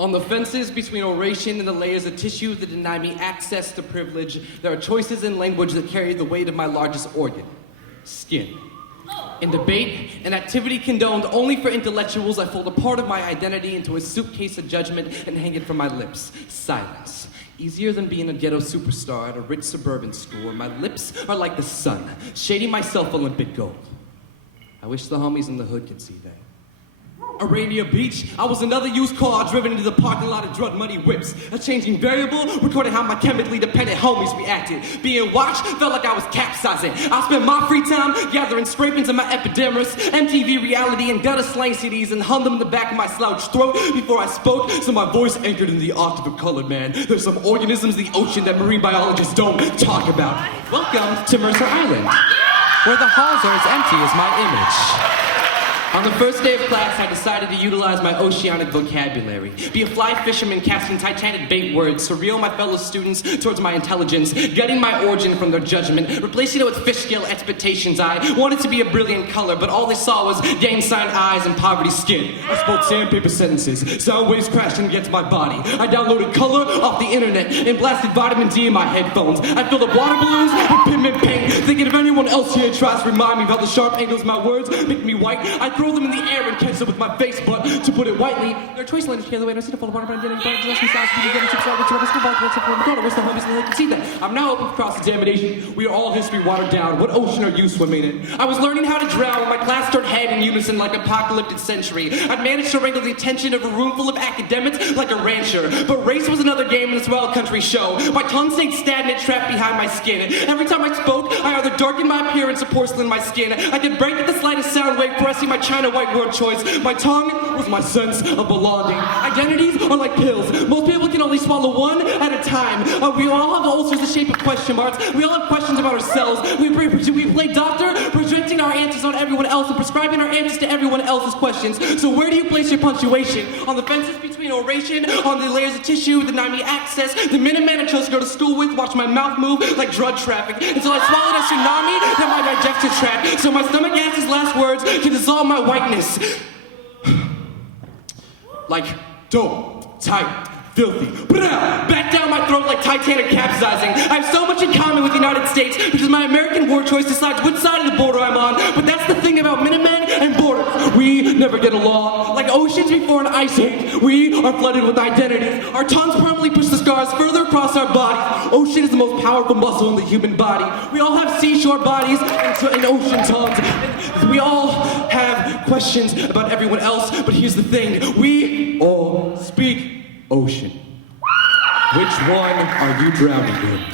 On the fences between oration and the layers of tissue that deny me access to privilege, there are choices in language that carry the weight of my largest organ, skin. In debate, an activity condoned only for intellectuals, I fold a part of my identity into a suitcase of judgment and hang it from my lips. Silence. Easier than being a ghetto superstar at a rich suburban school where my lips are like the sun, shading myself Olympic gold. I wish the homies in the hood could see that. Arabia Beach, I was another used car driven into the parking lot of drug money whips. A changing variable, recording how my chemically dependent homies reacted. Being watched felt like I was capsizing. I spent my free time gathering scrapings of my epidermis, MTV reality and gutter slang CDs, and hung them in the back of my slouched throat before I spoke, so my voice anchored in the octave of colored man. There's some organisms in the ocean that marine biologists don't talk about. Welcome to Mercer Island, where the halls are as empty as my image. On the first day of class, I decided to utilize my oceanic vocabulary. Be a fly fisherman casting Titanic bait words, surreal my fellow students towards my intelligence, gutting my origin from their judgment, replacing it with fish scale expectations. I wanted to be a brilliant color, but all they saw was gang sign eyes and poverty skin. I spoke sandpaper sentences, sound waves crashing against my body. I downloaded color off the internet and blasted vitamin D in my headphones. I filled up water balloons with pigment paint, thinking if anyone else here tries to remind me of how the sharp angles of my words make me white, I throw them in the air and catch them with my face, but to put it whitely, there are choice language together. I see the full of water, I'm getting dark, just sounds to be getting chips out, which school ball, what's up from Dakota, where's the homies, and they can see that. I'm now open for cross-examination. We are all history watered down. What ocean are you swimming in? I was learning how to drown when my class turned head in unison like apocalyptic century. I'd managed to wrangle the attention of a room full of academics like a rancher, but race was another game in this wild country show. My tongue stayed stagnant, trapped behind my skin. Every time I spoke, I either darkened my appearance or porcelain my skin. I could break at the slightest sound wave, pressing my China white word choice. My tongue was my sense of belonging. Identities are like pills. Most people can only swallow one at a time. We all have ulcers the shape of question marks. We all have questions about ourselves. We play doctor, projecting our answers on everyone else and prescribing our answers to everyone else's questions. So where do you place your punctuation? On the fences between oration, on the layers of tissue that deny me access, the Minuteman I chose to go to school with, watch my mouth move like drug traffic, until I swallowed a tsunami that my digestive tract, so my stomach acid last words can dissolve my whiteness. Like dope, tight, filthy. Back down my throat like Titanic capsizing. I have so much in common with the United States because my American war choice decides which side of the border I'm on. But that's the thing about Minutemen and borders. We never get along. Like oceans before an ice age, we are flooded with identities. Our tongues permanently push the scars further across our bodies. Ocean is the most powerful muscle in the human body. We all have seashore bodies and ocean tongues. We all have questions about everyone else, but here's the thing. We all speak ocean. Which one are you drowning in?